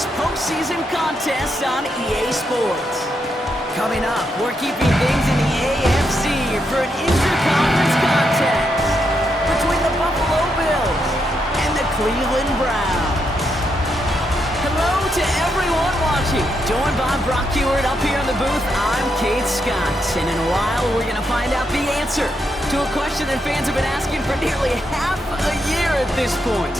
this postseason contest on EA Sports. Coming up, we're keeping things in the AFC for an inter-conference contest between the Buffalo Bills and the Cleveland Browns. Hello to everyone watching. Joined by Brock Ewart up here in the booth, I'm Kate Scott. And in a while, we're going to find out the answer to a question that fans have been asking for nearly half a year at this point.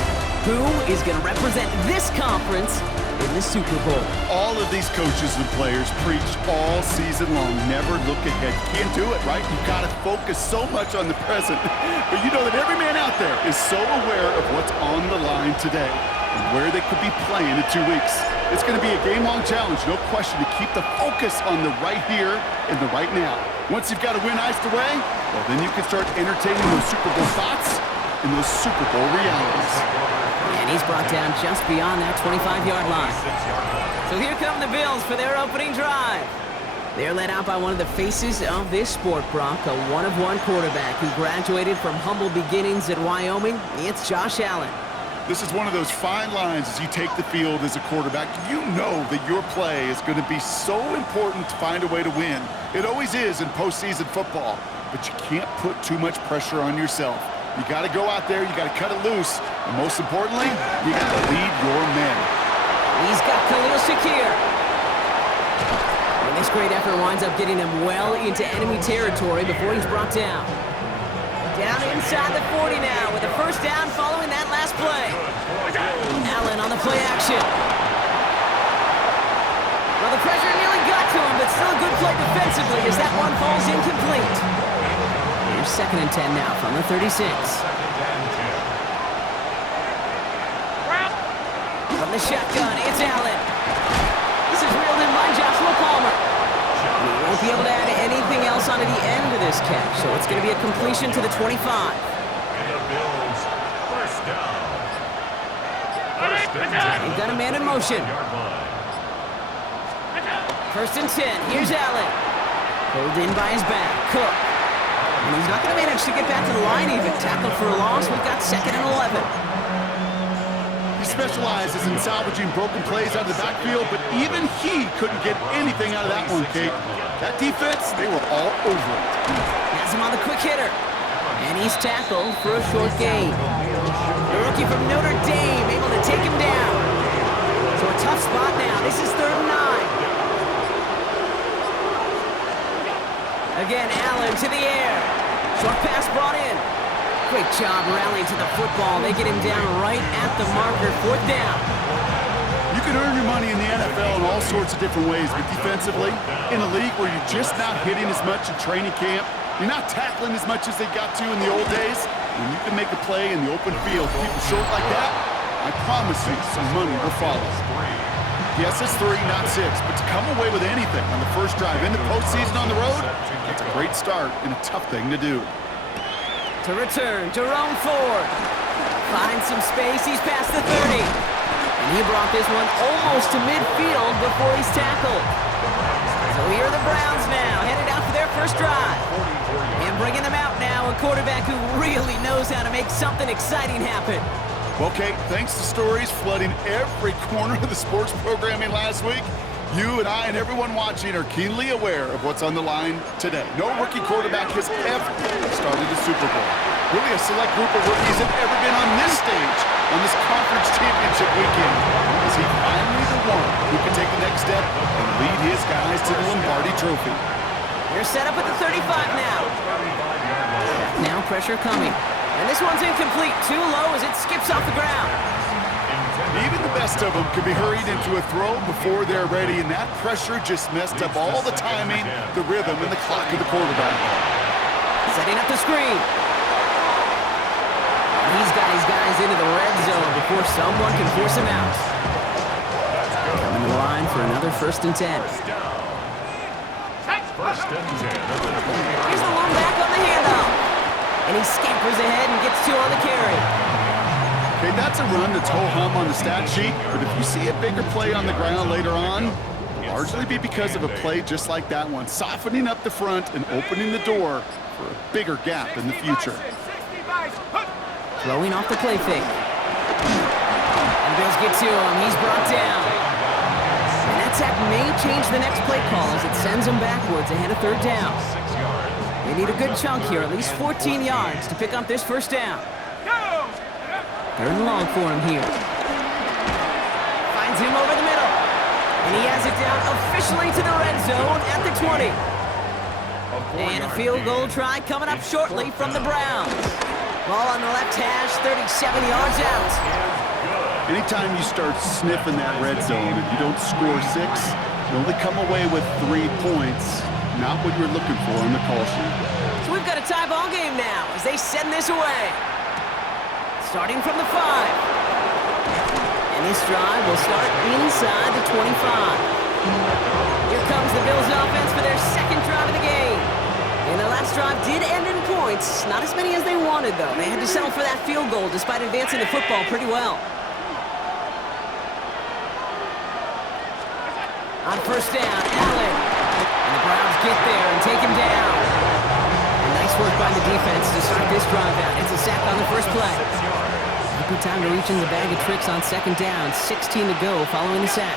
Who is going to represent this conference in the Super Bowl? All of these coaches and players preach all season long, never look ahead. You can't do it, right? You've got to focus so much on the present. But you know that every man out there is so aware of what's on the line today and where they could be playing in 2 weeks. It's going to be a game-long challenge, no question, to keep the focus on the right here and the right now. Once you've got a win iced away, well, then you can start entertaining those Super Bowl thoughts and those Super Bowl realities. And he's brought down just beyond that 25-yard line. So here come the Bills for their opening drive. They're led out by one of the faces of this sport, Brock, a one-of-one quarterback who graduated from humble beginnings at Wyoming. It's Josh Allen. This is one of those fine lines as you take the field as a quarterback. You know that your play is going to be so important to find a way to win. It always is in postseason football, but you can't put too much pressure on yourself. You got to go out there, you got to cut it loose, and most importantly, you got to lead your men. He's got Khalil Shakir. And this great effort winds up getting him well into enemy territory before he's brought down. Down inside the 40 now with a first down following that last play. Allen on the play action. Well, the pressure nearly got to him, but still a good play defensively as that one falls incomplete. Here's 2nd and 10 now from the 36. From the shotgun, it's Allen. This is reeled in by Joshua Palmer. And he won't be able to add anything else onto the end of this catch, so it's going to be a completion to the 25. And the Bills, first down. They've got a man in motion. 1st and 10. Here's Allen. Pulled in by his back. Cook. And he's not going to manage to get back to the line even. Tackled for a loss. We've got 2nd and 11. He specializes in salvaging broken plays out of the backfield, but even he couldn't get anything out of that one, Kate. That defense, they were all over it. Has him on the quick hitter. And he's tackled for a short gain. The rookie from Notre Dame able to take him down. So a tough spot now. This is 3rd and 9. Again, Allen to the air. Short pass brought in. Great job rallying to the football. They get him down right at the marker. 4th down. You can earn your money in the NFL in all sorts of different ways, but defensively, in a league where you're just not hitting as much in training camp, you're not tackling as much as they got to in the old days, when you can make a play in the open field, keep it short like that, I promise you some money will follow. Yes, it's 3, not 6, but to come away with anything on the first drive in the postseason on the road, that's a great start and a tough thing to do. To return, Jerome Ford. Finds some space, he's past the 30. And he brought this one almost to midfield before he's tackled. So here are the Browns now, headed out for their first drive. And bringing them out now, a quarterback who really knows how to make something exciting happen. Well, Kate, thanks to stories flooding every corner of the sports programming last week, you and I and everyone watching are keenly aware of what's on the line today. No rookie quarterback has ever started a Super Bowl. Really a select group of rookies have ever been on this stage on this conference championship weekend. Is he finally the one who can take the next step and lead his guys to the Lombardi Trophy? They're set up at the 35 now. Now pressure coming. And this one's incomplete. Too low as it skips off the ground. Even the best of them could be hurried into a throw before they're ready, and that pressure just messed up all the timing, the rhythm, and the clock of the quarterback. Setting up the screen. And he's got his guys into the red zone before someone can force him out. Coming to the line for another 1st and 10. First and 10. Here's the one back on the handoff. And he scampers ahead and gets 2 on the carry. Okay, that's a run that's ho-hum on the stat sheet, but if you see a bigger play on the ground later on, it'll largely be because of a play just like that one, softening up the front and opening the door for a bigger gap in the future. Throwing off the play fake. And Bills get to him. He's brought down. That sack may change the next play call as it sends them backwards ahead of third down. 6 yards. They need a good chunk here, at least 14 yards to pick up this first down. Third and long for him here. Finds him over the middle. And he has it down officially to the red zone at the 20. And a field goal try coming up shortly from the Browns. Ball on the left hash, 37 yards out. Anytime you start sniffing that red zone and you don't score 6, you only come away with 3 points. Not what you're looking for in the call sheet. So we've got a tie ball game now as they send this away. Starting from the 5. And this drive will start inside the 25. Here comes the Bills offense for their second drive of the game. And the last drive did end in points. Not as many as they wanted, though. They had to settle for that field goal despite advancing the football pretty well. On first down, Allen. And the Browns get there and take him down. And nice work by the defense to start this drive out. It's a sack on the first play. Good time to reach in the bag of tricks on second down. 16 to go following the sack.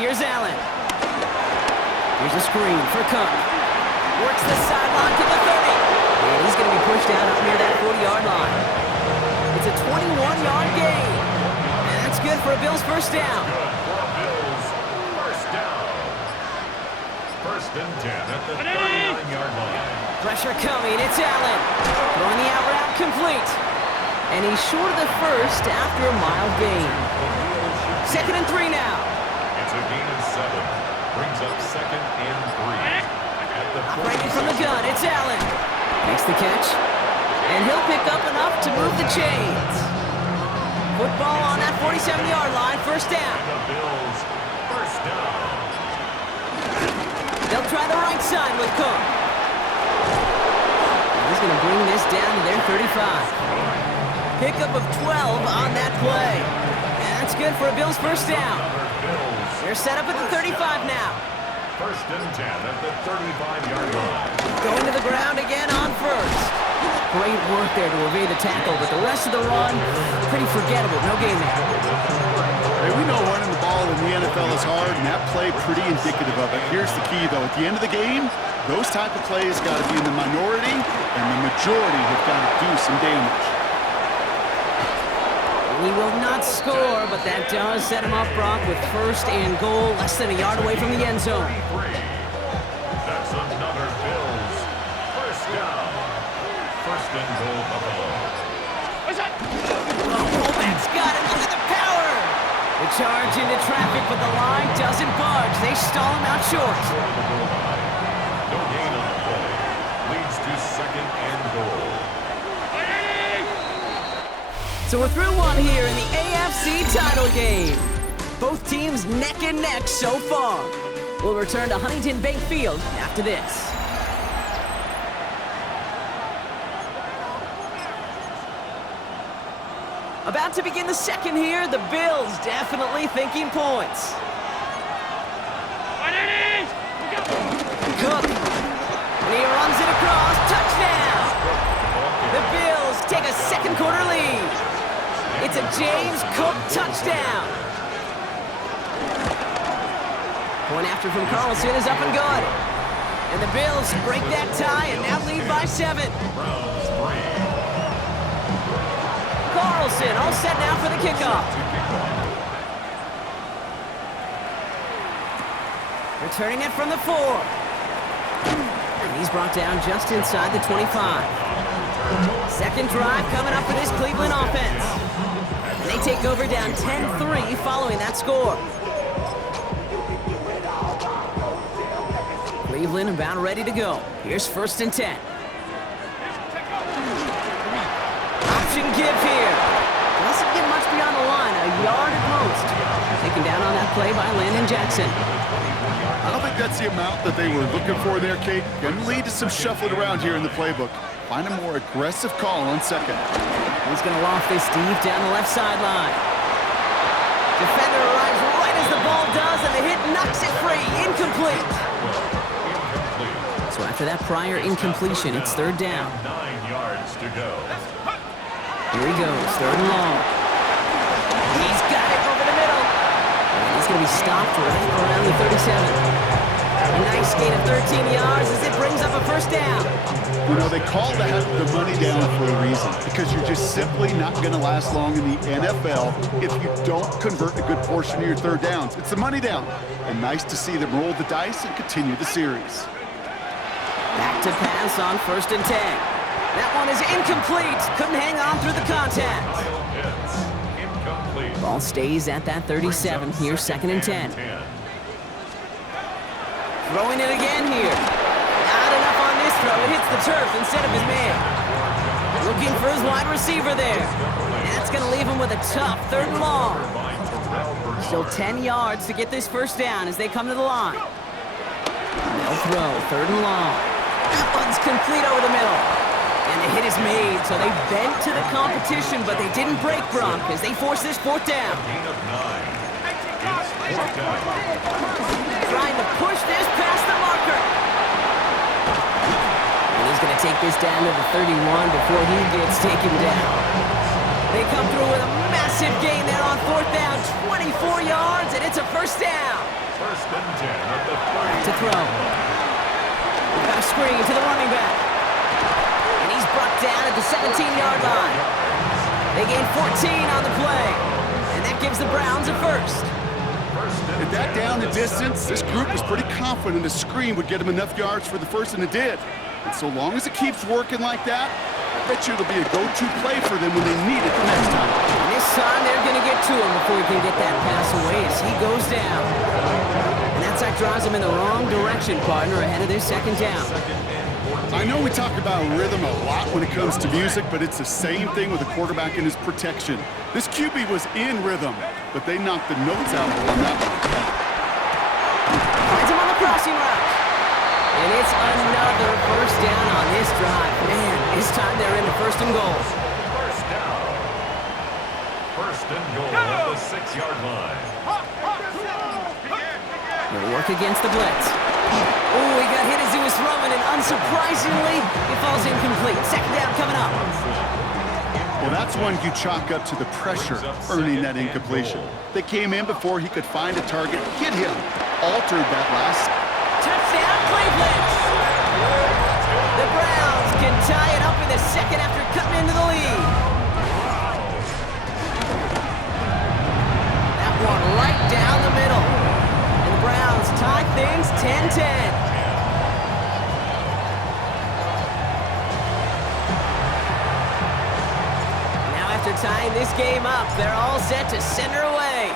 Here's Allen. Here's a screen for Cook. Works the sideline to the 30. And he's going to be pushed out up near that 40-yard line. It's a 21-yard gain. And that's good for a Bills first down. Bills first down. First and 10 at the 39-yard line. Pressure coming. It's Allen. Throwing the out route complete. And he's short of the first after a mild gain. Second and 3 now. It's a gain of 7. Brings up second and 3. At the Operating from the gun, it's Allen. Makes the catch. And he'll pick up enough to move the chains. Football on that 47-yard line, first down. The Bills first down. They'll try the right side with Cook. And he's going to bring this down to their 35. Pickup of 12 on that play. And that's good for a Bills first down. They're set up at the 35 now. First and 10 at the 35-yard line. Going to the ground again on first. Great work there to evade the tackle, but the rest of the run, pretty forgettable. No gain there. Hey, we know running the ball in the NFL is hard, and that play pretty indicative of it. Here's the key, though. At the end of the game, those type of plays got to be in the minority, and the majority have got to do some damage. We will not score, but that does set him up, Brock, with first and goal, less than a yard away from the end zone. 33. That's another Bills first down. First and goal, Buffalo. Oh, that's got it. Look at the power. The charge into traffic, but the line doesn't budge. They stall him out short. Short of the goal line. No gain on the play. Leads to second and goal. So we're through one here in the AFC title game. Both teams neck and neck so far. We'll return to Huntington Bank Field after this. About to begin the second here, the Bills definitely thinking points. Cook, and he runs it across, touchdown! The Bills take a second quarter lead. It's a James Cook touchdown. Point after from Carlson is up and good. And the Bills break that tie and now lead by 7. Browns 3. Carlson all set now for the kickoff. Returning it from the 4. And he's brought down just inside the 25. Second drive coming up for this Cleveland offense. And they take over down 10-3 following that score. Cleveland about ready to go. Here's first and 10. Option give here. Doesn't get much beyond the line, a yard at most. Taken down on that play by Landon Jackson. I don't think that's the amount that they were looking for there, Kate. Going to lead to some shuffling around here in the playbook. Find a more aggressive call on second. He's going to loft this deep down the left sideline. Defender arrives right as the ball does, and the hit knocks it free. Incomplete. So after that prior incompletion, it's third down. 9 yards to go. Here he goes, third and long. He's got it over the middle. And he's going to be stopped right around the 37. A nice gain of 13 yards as it brings up a first down. You know, they call that the money down for a reason, because you're just simply not going to last long in the NFL if you don't convert a good portion of your third downs. It's the money down. And nice to see them roll the dice and continue the series. Back to pass on 1st and 10. That one is incomplete. Couldn't hang on through the contact. Incomplete. Ball stays at that 37 here, 2nd and 10. Throwing it again here. Not enough on this throw. It hits the turf instead of his man. Looking for his wide receiver there. That's going to leave him with a tough 3rd and long. Still 10 yards to get this first down as they come to the line. They'll throw, 3rd and long. That one's complete over the middle. And the hit is made, so they bent to the competition, but they didn't break Bronk as they force this 4th down. Gain of 9. It's 4th down. Trying to push this past the marker. And he's going to take this down to the 31 before he gets taken down. They come through with a massive gain there on 4th down, 24 yards, and it's a first down. 1st and 10 at the 30. To throw. We've got a screen to the running back. And he's brought down at the 17-yard line. They gain 14 on the play. And that gives the Browns a first. At that down and distance, this group was pretty confident a screen would get them enough yards for the first, and it did. And so long as it keeps working like that, I bet you it'll be a go-to play for them when they need it the next time. And this time they're going to get to him before he can get that pass away as he goes down. And that sack drives him in the wrong direction, partner, ahead of this 2nd down. I know we talk about rhythm a lot when it comes to music, but it's the same thing with a quarterback and his protection. This QB was in rhythm, but they knocked the notes out on that one. Finds him on the crossing route. And it's another first down on this drive. Man, this time they're into 1st and goal. First down. 1st and goal at the 6-yard line. They'll work against the blitz. Oh, he got hit as he was throwing, and unsurprisingly, it falls incomplete. 2nd down coming up. Well, that's one you chalk up to the pressure earning that incompletion. They came in before he could find a target, hit him, altered that last. Touchdown, Cleveland! The Browns can tie it up in the 2nd after cutting into the lead. That one right down the middle. And the Browns tie things 10-10. After tying this game up, they're all set to send her away.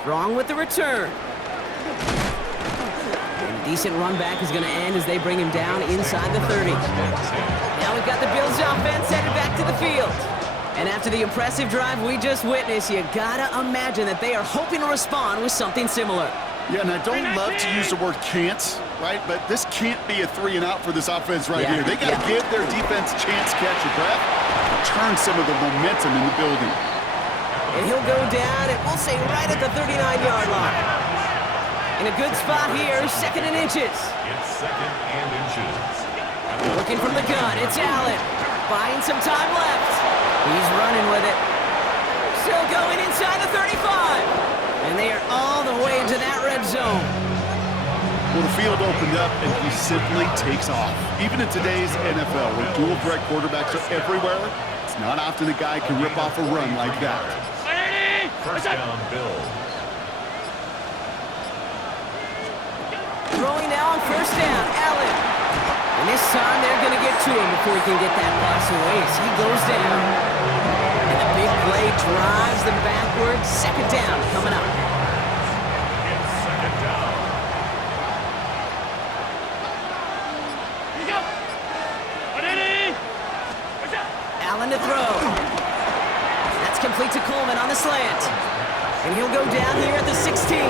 Strong with the return. And a decent run back is going to end as they bring him down inside the 30. Now we've got the Bills offense headed back to the field. And after the impressive drive we just witnessed, you gotta imagine that they are hoping to respond with something similar. Yeah, and I don't love to use the word can't, right? But this can't be a 3 and out for this offense right here. They got to give their defense a chance to catch a breath and turn some of the momentum in the building. And he'll go down, and we'll say right at the 39-yard line. In a good spot here, 2nd and inches. It's 2nd and inches. Looking from the gun, it's Allen. Buying some time left. He's running with it. Still going inside the 35. And they are all the way into that red zone. Well, the field opened up, and he simply takes off. Even in today's NFL, where dual threat quarterbacks are everywhere, it's not often a guy can rip off a run like that. First down, Bills. Throwing now on 1st down, Allen. And this time they're going to get to him before he can get that pass away as he goes down. And the big play drives them backwards. 2nd down coming up. It's 2nd down. Allen to throw. That's complete to Coleman on the slant. And he'll go down here at the 16.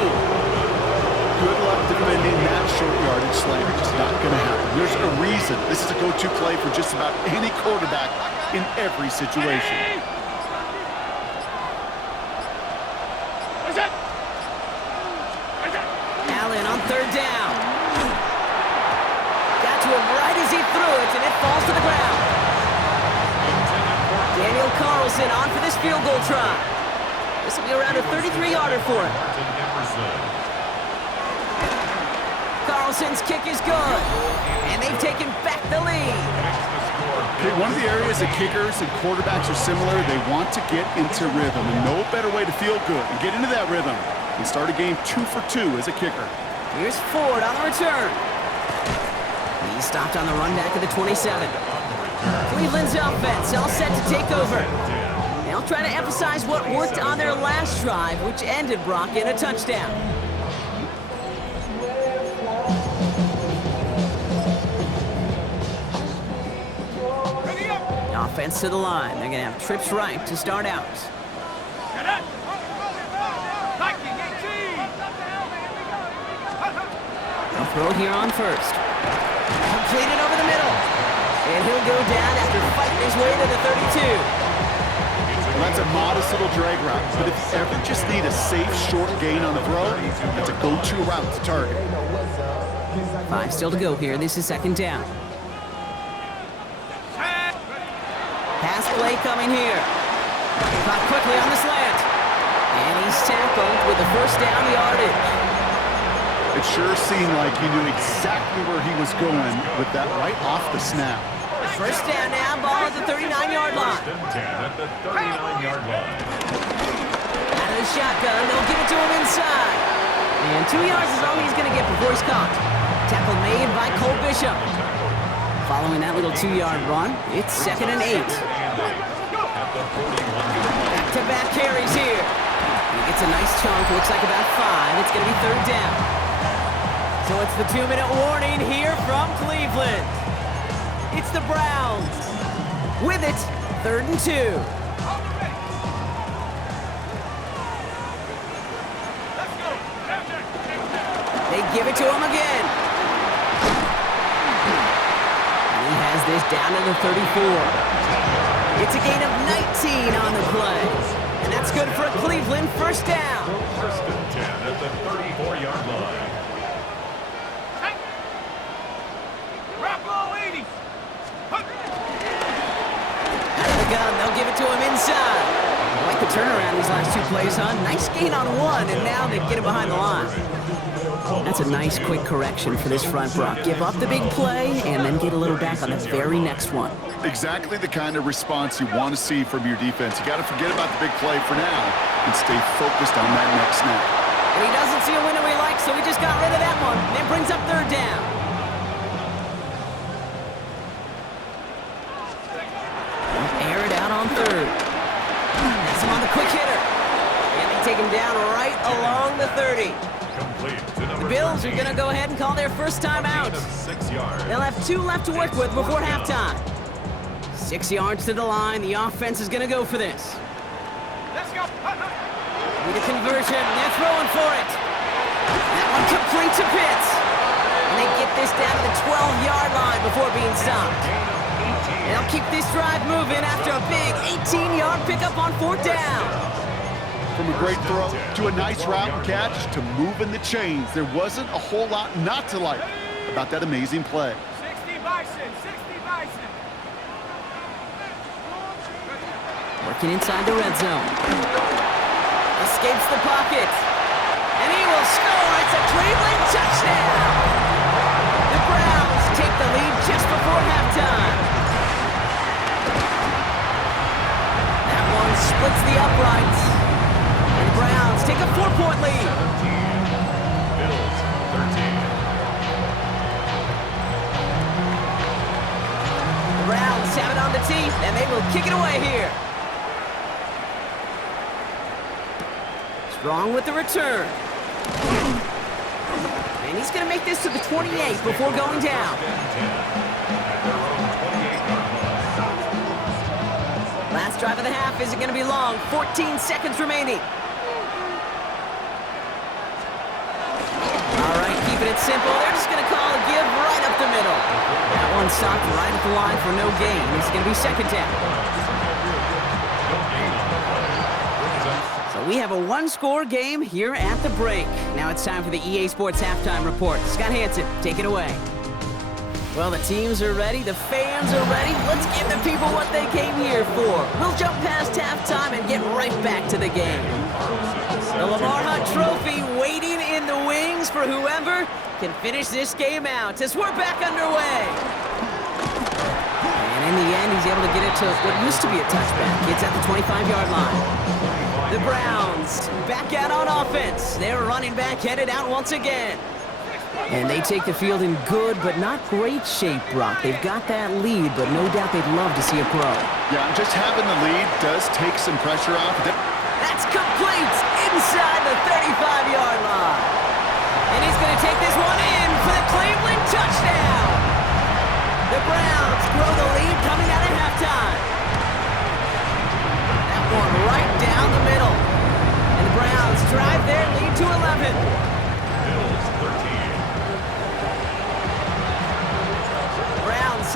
Good luck defending that short yardage slant. It's not going to happen. There's a reason this is a go-to play for just about any quarterback in every situation. Allen on 3rd down. Got to him right as he threw it, and it falls to the ground. Daniel Carlson on for this field goal try. This will be around a 33-yarder for him. Carlson's kick is good, and they've taken back the lead. Okay, one of the areas that kickers and quarterbacks are similar, they want to get into rhythm, and no better way to feel good and get into that rhythm than start a game 2 for 2 as a kicker. Here's Ford on the return. He stopped on the run back of the 27. Cleveland's offense all set to take over. They'll try to emphasize what worked on their last drive, which ended Brock in a touchdown. Offense to the line. They're going to have trips right to start out. They'll throw here on first. Completed over the middle. And he'll go down after fighting his way to the 32. Well, that's a modest little drag route, but if you ever just need a safe, short gain on the throw, that's a go-to route to target. 5 still to go here. This is second down. Pass play coming here. Caught quickly on the slant. And he's tackled with the first down yardage. It sure seemed like he knew exactly where he was going with that right off the snap. First down now, ball at the 39-yard line. At the 39-yard line. Out of the shotgun, they'll give it to him inside. And 2 yards is all he's going to get before he's caught. Tackle made by Cole Bishop. Following that little 2-yard run, it's 2nd and 8. Back-to-back carries here. He gets a nice chunk, looks like about 5. It's going to be third down. So it's the 2-minute warning here from Cleveland. It's the Browns. With it, 3rd and 2. They give it to him again. And he has this down to the 34. It's a gain of 19 on the play. And that's good for a Cleveland first down. First and 10 at the 34-yard line. Gun, they'll give it to him inside. I like the turnaround these last 2 plays, huh? Nice gain on 1, and now they get it behind the line. That's a nice quick correction for this front, Brock. Give up the big play, and then get a little back on the very next one. Exactly the kind of response you want to see from your defense. You got to forget about the big play for now and stay focused on that next snap. And he doesn't see a window he likes, so he just got rid of that one. And it brings up 3rd down. On 3rd. That's him on the quick hitter. And they take him down right along the 30. The Bills are going to go ahead and call their first time out. They'll have 2 left to work with before halftime. 6 yards to the line. The offense is going to go for this. Let's go. Need a conversion. They're throwing for it. That one complete to Pitts. And they get this down to the 12-yard line before being stopped. They'll keep this drive moving after a big 18-yard pickup on 4th down. From a great throw to a nice route and catch to moving the chains, there wasn't a whole lot not to like about that amazing play. 60 Bison, 60 Bison. Working inside the red zone. Escapes the pocket. And he will score. It's a Cleveland touchdown. The Browns take the lead just before halftime. Splits the uprights. And the Browns take a 4-point lead. 17, Bills 13. The Browns have it on the tee, and they will kick it away here. Strong with the return. And he's going to make this to the 28 before going down. Last drive of the half isn't going to be long. 14 seconds remaining. All right, keeping it simple. They're just going to call a give right up the middle. That one stopped right at the line for no gain. It's going to be second down. So we have a 1-score game here at the break. Now it's time for the EA Sports Halftime Report. Scott Hansen, take it away. Well, the teams are ready, the fans are ready. Let's give the people what they came here for. We'll jump past halftime and get right back to the game. The Lamar Hunt Trophy waiting in the wings for whoever can finish this game out as we're back underway. And in the end, he's able to get it to what used to be a touchback. It's at the 25-yard line. The Browns back out on offense. Their running back headed out once again. And they take the field in good but not great shape, Brock. They've got that lead, but no doubt they'd love to see a pro. Yeah, just having the lead does take some pressure off. That's complete inside the 35-yard line. And he's going to take this one in for the Cleveland touchdown. The Browns grow the lead coming out of halftime. That one right down the middle. And the Browns drive their lead to 11.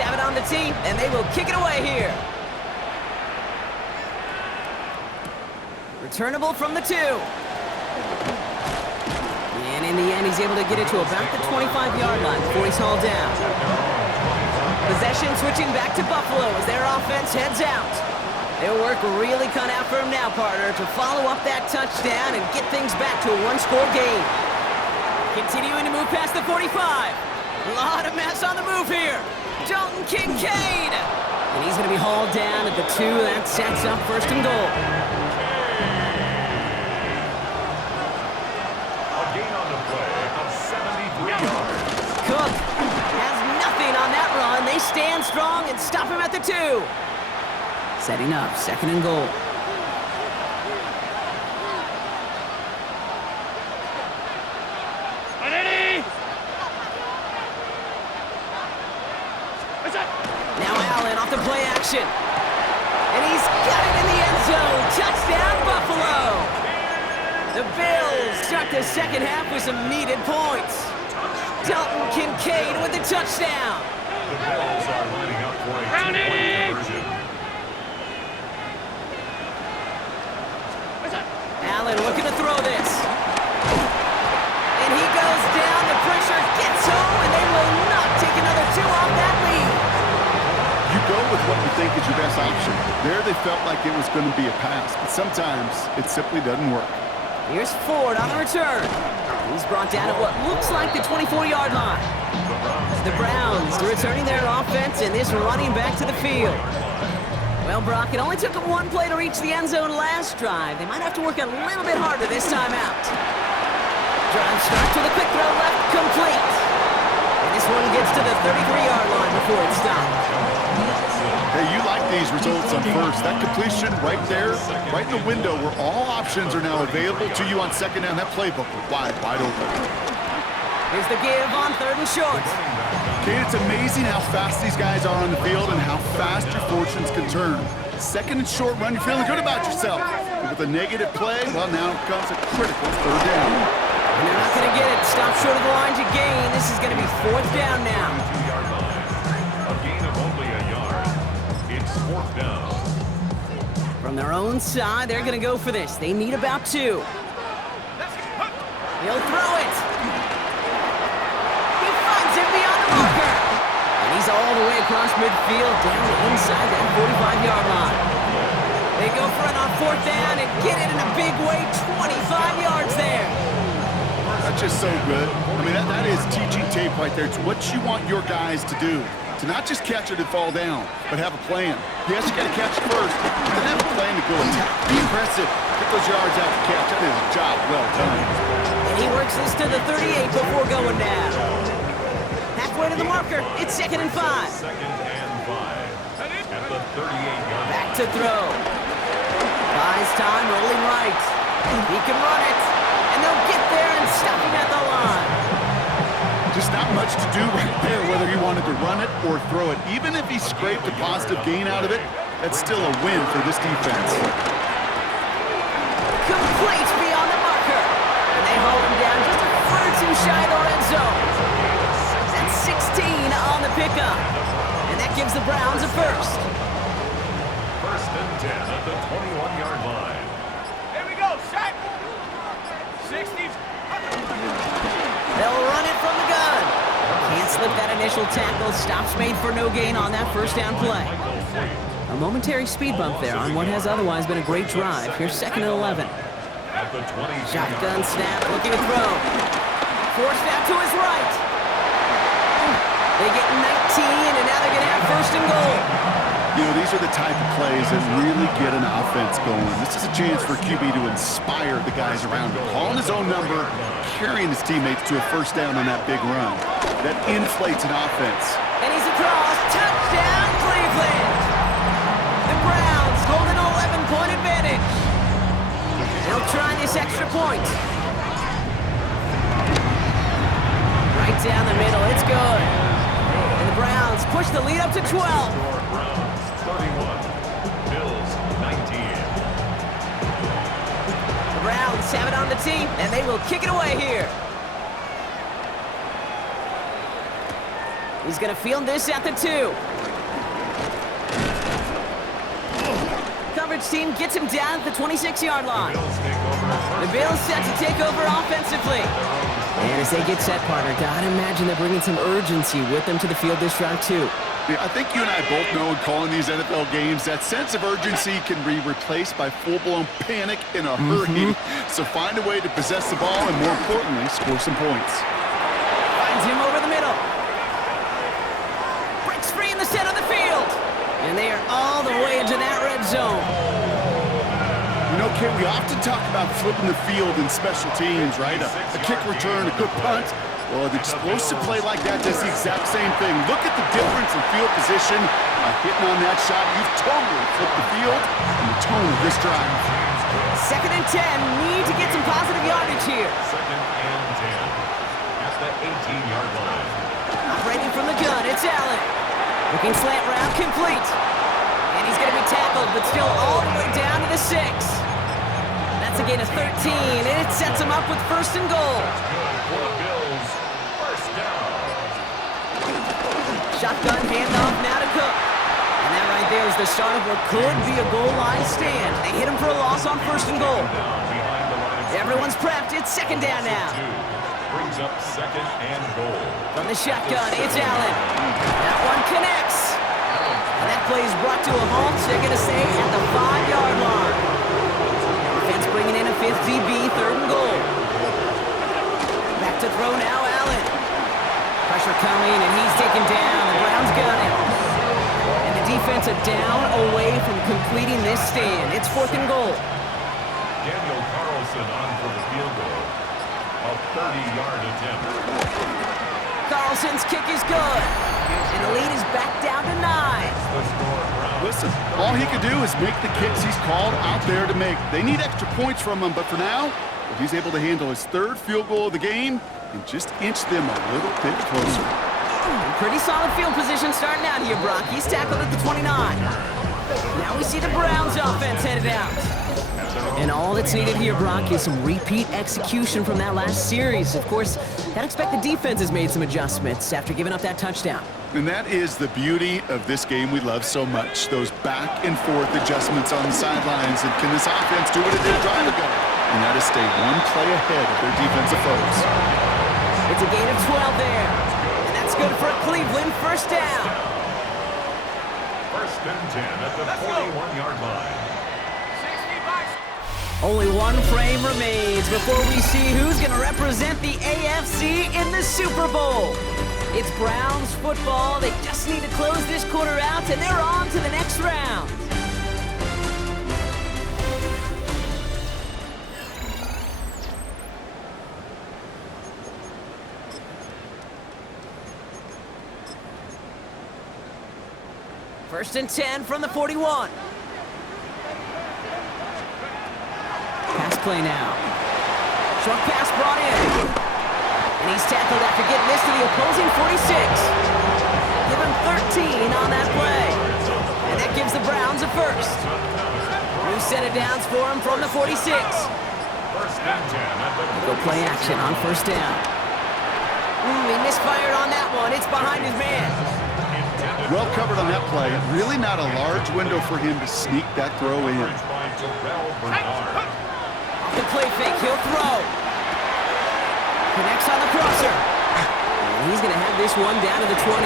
Have it on the tee, and they will kick it away here. Returnable from the 2. And in the end, he's able to get it to about the 25-yard line before he's hauled down. Possession switching back to Buffalo as their offense heads out. Their work really cut out for him now, partner, to follow up that touchdown and get things back to a one-score game. Continuing to move past the 45. A lot of mess on the move here. Dalton Kincaid! And he's going to be hauled down at the 2. That sets up first and goal. A gain on the play of 73 yards. Cook has nothing on that run. They stand strong and stop him at the 2. Setting up second and goal. The play action. And he's got it in the end zone. Touchdown, Buffalo. The Bills start the second half with some needed points. Dalton Kincaid with the touchdown. The Bills are lining up for a two-point conversion. Allen looking to throw this. And he goes down. The pressure gets home, and they will not take another 2 off that lead. You go with what you think is your best option. There they felt like it was going to be a pass, but sometimes it simply doesn't work. Here's Ford on the return. He's brought down at what looks like the 24-yard line. The Browns returning their offense and this running back to the field. Well, Brock, it only took them 1 play to reach the end zone last drive. They might have to work a little bit harder this time out. Drive starts with a quick throw left, complete. And this one gets to the 33-yard line before it stops. Hey, you like these results on first. That completion right there, right in the window where all options are now available to you on second down. That playbook wide open. Here's the give on 3rd and short. Kate, it's amazing how fast these guys are on the field and how fast your fortunes can turn. Second and short run, you're feeling good about yourself. But with a negative play, well, now comes a critical 3rd down. And they're not going to get it. Stop short of the line to gain. This is going to be 4th down now. A gain of only a yard. It's 4th down. From their own side, they're going to go for this. They need about 2. He'll throw it. He finds him beyond the marker. And he's all the way across midfield, down inside that 45-yard line. They go for it on 4th down and get it in a big way, 25 yards there. That's just so good. I mean, that is teaching tape right there. It's what you want your guys to do. To not just catch it and fall down, but have a plan. Yes, you got to catch it first, but then have a plan to go attack. Be impressive. Get those yards out to catch. That is a job well done. And he works this to the 38 before going down. Halfway to the marker. It's 2nd and 5. 2nd and 5. At the 38-yard line. Back to throw. Buys time, rolling right. He can run it. And they'll get there and stop him at the line. Just not much to do right there, whether he wanted to run it or throw it. Even if he scraped a positive gain out of it, that's still a win for this defense. Complete beyond the marker. And they hold him down just a foot or 2 shy of the red zone. That's 16 on the pickup. And that gives the Browns a first. 1st and 10 at the 21-yard line. Here we go, shot. 60. They'll run it from the gun. Can't slip that initial tackle. Stops made for no gain on that first down play. A momentary speed bump there on what has otherwise been a great drive. Here's 2nd and 11. Shotgun snap, looking to throw. Forced out to his right. They get 19, and now they're going to have 1st and goal. You know, these are the type of plays that really get an offense going. This is a chance for QB to inspire the guys around him. Calling his own number, carrying his teammates to a 1st down on that big run. That inflates an offense. And he's across. Touchdown, Cleveland! The Browns hold an 11-point advantage. They'll try this extra point. Right down the middle. It's good. And the Browns push the lead up to 12. Browns 31, Bills 19. The Browns have it on the team, and they will kick it away here. He's going to field this at the 2. Coverage team gets him down at the 26-yard line. The Bills set to take over offensively. And as they get set, partner, gotta imagine they're bringing some urgency with them to the field this drive, too. Yeah, I think you and I both know in calling these NFL games, that sense of urgency can be replaced by full-blown panic in a hurry. So find a way to possess the ball and, more importantly, score some points. Finds him over the middle. Breaks free in the center of the field. And they are all the way into that red zone. You know, Kate, we often talk about flipping the field in special teams, right? A kick return, a good punt. Well, an explosive play like that does the exact same thing. Look at the difference in field position. By hitting on that shot, you've totally flipped the field and the tone of this drive. 2nd and 10. Need to get some positive yardage here. 2nd and 10 at the 18-yard line. Operating from the gun, it's Allen. Looking slant route, complete. And he's going to be tackled, but still all the way down to the 6. That's a gain of 13, and it sets him up with 1st and goal. Good for the Bills. 1st down. Shotgun handoff now to Cook. And that right there is the start of what could be a goal line stand. They hit him for a loss on 1st and goal. Everyone's prepped. It's 2nd down now. Brings up 2nd and goal. From the shotgun, it's Allen. That one connects. And that play is brought to a halt. So they're going to stay at the 5-yard line. Defense bringing in a 5th DB, 3rd and goal. Back to throw now, Allen. Pressure coming, and he's taken down. The Browns got him. And the defense a down away from completing this stand. It's 4th and goal. Daniel Carlson on for the field goal. A 30-yard attempt. Carlson's kick is good. And the lead is back down to 9. The score, Browns. Listen, all he could do is make the kicks he's called out there to make. They need extra points from him, but for now, if he's able to handle his 3rd field goal of the game and just inch them a little bit closer. Pretty solid field position starting out here, Brock. He's tackled at the 29. Now we see the Browns offense headed out. And all that's needed here, Brock, is some repeat execution from that last series. Of course, I'd expect the defense has made some adjustments after giving up that touchdown. And that is the beauty of this game we love so much. Those back and forth adjustments on the sidelines. And can this offense do what it did a drive ago? And that is stay one play ahead of their defensive foes. It's a gain of 12 there. And that's good for a Cleveland 1st down. 1st and 10 at the 41-yard line. Only one frame remains before we see who's going to represent the AFC in the Super Bowl. It's Browns football. They just need to close this quarter out, and they're on to the next round. First and 10 from the 41. Pass play now. Short pass brought in. And he's tackled after getting this to the opposing 46. Give him 13 on that play. And that gives the Browns a 1st. New set of downs for him from the 46. 1st and 10 at the Go play action on 1st down. He misfired on that one. It's behind his man. Well covered on that play. Really not a large window for him to sneak that throw in. Off the play fake, he'll throw. Connects on the crosser. And And he's going to have this one down to the 20.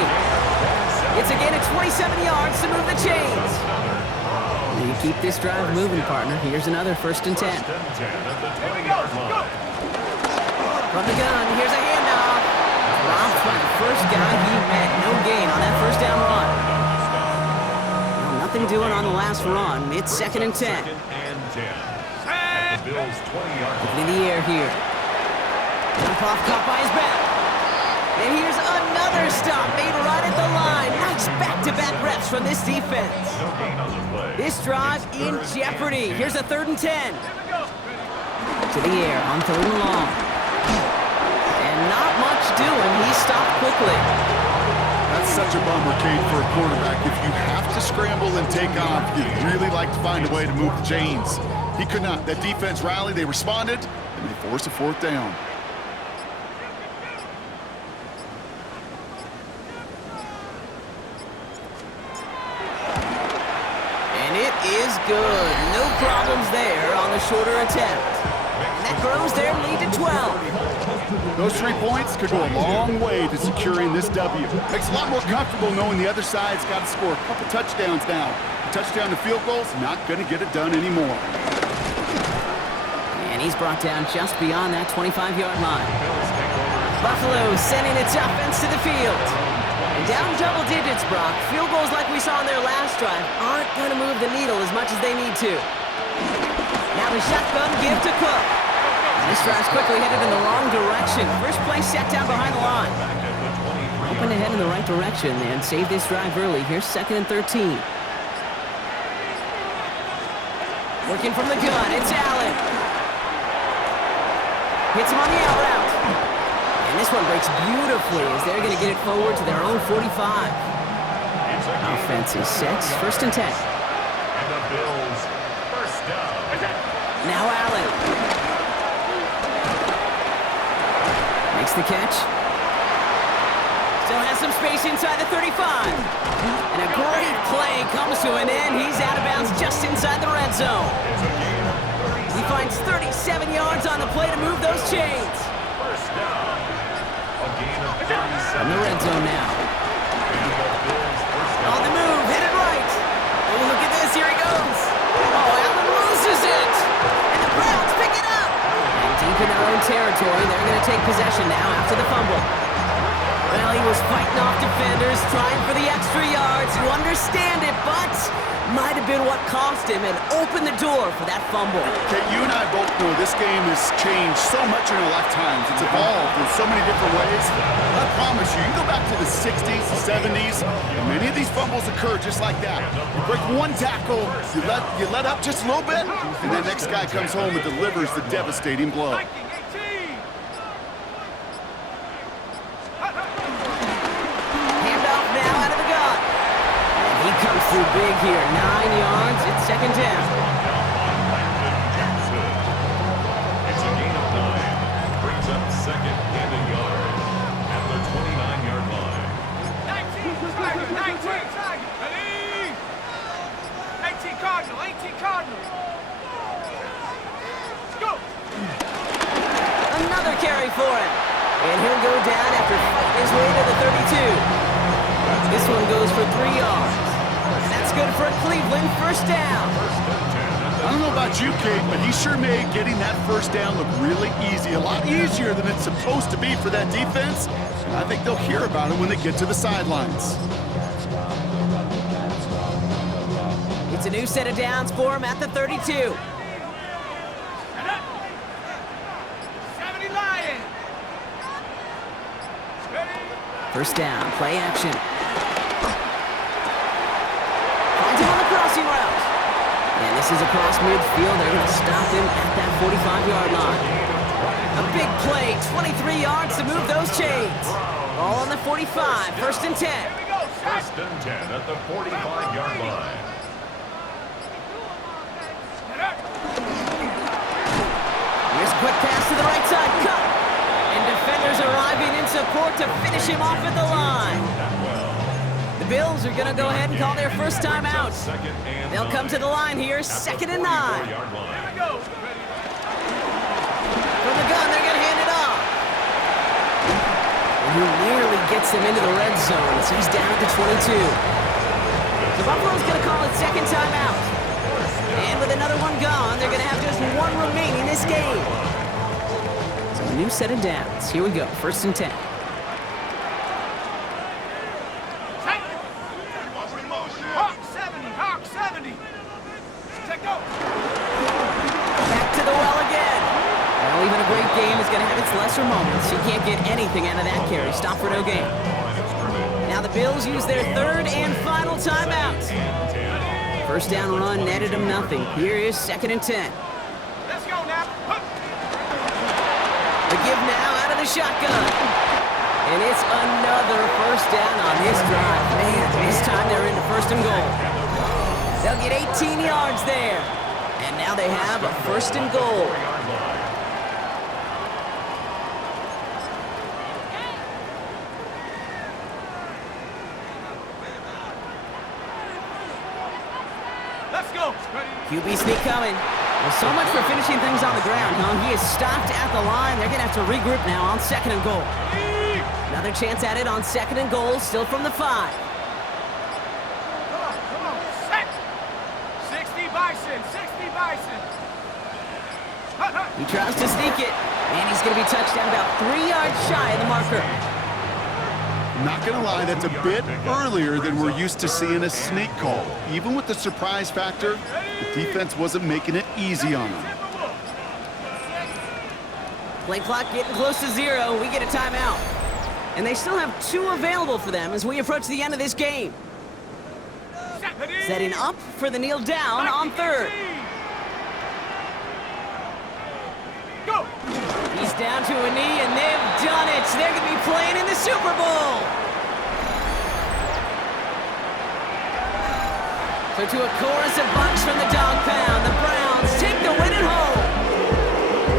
It's a gain of 27 yards to move the chains. And you keep this drive moving, partner. Here's another 1st and 10. First and 10 at the 20-yard line. From the gun, here's a handoff. Dropped by the first guy he met. No gain on that 1st down run. Well, nothing doing on the last run. It's 2nd and 10. 2nd and 10 at the Bills' 20-yard line. In the air here. Jump off, caught by his back. And here's another stop made right at the line. Nice back-to-back reps from this defense. No gain on the play. This drive in jeopardy. Here's a 3rd and 10. To the air on 3rd and long. And not much doing. He stopped quickly. That's such a bummer, Kate, for a quarterback. If you have to scramble and take off, you'd really like to find a way to move the chains. He could not. That defense rallied, they responded, and they forced a 4th down. And it is good. No problems there on the shorter attempt. And that grows their lead to 12. Those 3 points could go a long way to securing this W. Makes it a lot more comfortable knowing the other side's got to score a couple touchdowns now. A touchdown to field goals, not going to get it done anymore. And he's brought down just beyond that 25-yard line. Buffalo sending its offense to the field. And down double digits, Brock. Field goals like we saw in their last drive aren't going to move the needle as much as they need to. Now the shotgun give to Cook. And this drive's quickly headed in the wrong direction. First play set down behind the line. Hoping to head in the right direction and save this drive early. Here's 2nd and 13. Working from the gun, it's Allen. Hits him on the out route. And this one breaks beautifully as they're going to get it forward to their own 45. Offense is set. 1st and 10. And the Bills' 1st down. Now Allen. Makes the catch. Still has some space inside the 35. And a great play comes to an end. He's out of bounds just inside the red zone. He finds 37 yards on the play to move those chains. First down. A gain of 37. From the red zone now. And the Bills' first down. On the move, headed right. Oh, look at this, here he goes. Oh, Allen loses it. And the Browns pick it up. And deep in their own territory, they're going to take possession now after the fumble. Well, he was fighting off defenders, trying for the extra yards. You understand it, but might have been what cost him and opened the door for that fumble. Okay, you and I both know this game has changed so much in our lifetimes. It's evolved in so many different ways. I promise you, you go back to the 60s, the 70s, and many of these fumbles occur just like that. You break one tackle, you let up just a little bit, and the next guy comes home and delivers the devastating blow. Handoff now out of the gun. And he comes through big here. 9 yards, it's 2nd down. It's a gain of 9. Brings up 2nd and a yard at the 29-yard line. 19 Tiger. Ready? 18 Cardinal. Go. Another carry for him. And he'll go down after fighting his way to the 32. This one goes for 3 yards. And that's good for Cleveland. 1st down. I don't know about you, Kate, but he sure made getting that 1st down look really easy. A lot easier than it's supposed to be for that defense. And I think they'll hear about it when they get to the sidelines. It's a new set of downs for him at the 32. 70 Lions. Ready? 1st down, play action. Finds him on the crossing route. And this is across midfield. They're going to stop him at that 45-yard line. A big play, 23 yards to move those chains. All on the 45, 1st and 10. Here we go. Shot. 1st and 10 at the 45-yard line. Here's a quick pass to the right side, cut. And defenders arriving in support to finish him off at the line. The Bills are going to go ahead and call their first time out. They'll come to the line here, 2nd and 9. Here we go. From the gun, they're going to hand it off. And who nearly gets them into the red zone as he's down at the 22. So Buffalo's going to call it second timeout. And with another one gone, they're going to have just one remaining this game. So a new set of downs. Here we go, 1st and 10. Hawk 70, Hawk 70. Check go. Back to the well again. Well, even a great game is going to have its lesser moments. You can't get anything out of that carry. Stop for no gain. Now the Bills use their 3rd and final timeout. First down run netted them nothing. Here is 2nd and 10. Let's go now. The give now out of the shotgun. And it's another first down on this drive. Man, this time they're into 1st and goal. They'll get 18 yards there. And now they have a 1st and goal. Let's go. QB sneak coming. Well, so much for finishing things on the ground, huh? He is stopped at the line. They're going to have to regroup now on 2nd and goal. Another chance at it on 2nd and goal, still from the 5. Come on, set. 60 Bison, 60 Bison. He tries to sneak it, and he's going to be touched down about 3 yards shy of the marker. Not going to lie, that's a bit earlier than we're used to seeing a sneak call. Even with the surprise factor, the defense wasn't making it easy on them. Play clock getting close to 0. We get a timeout. And they still have 2 available for them as we approach the end of this game. Setting up for the kneel down on 3rd. Go. He's down to a knee, and they've done it. They're going to be playing in the Super Bowl. So to a chorus of bucks from the dog pound, the Browns take the win at home.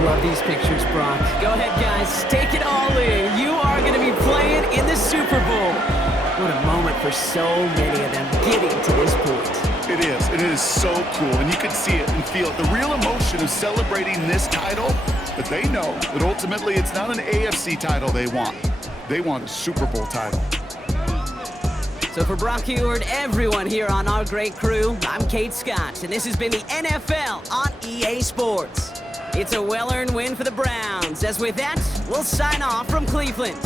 Love these pictures, Brock. Go ahead, guys. Take it all in. You are going to be playing in the Super Bowl. What a moment for so many of them getting to this point. It is, and it is so cool, and you can see it and feel it. The real emotion of celebrating this title, but they know that ultimately it's not an AFC title they want. They want a Super Bowl title. So for Brock Heward, everyone here on our great crew, I'm Kate Scott, and this has been the NFL on EA Sports. It's a well-earned win for the Browns, as with that, we'll sign off from Cleveland.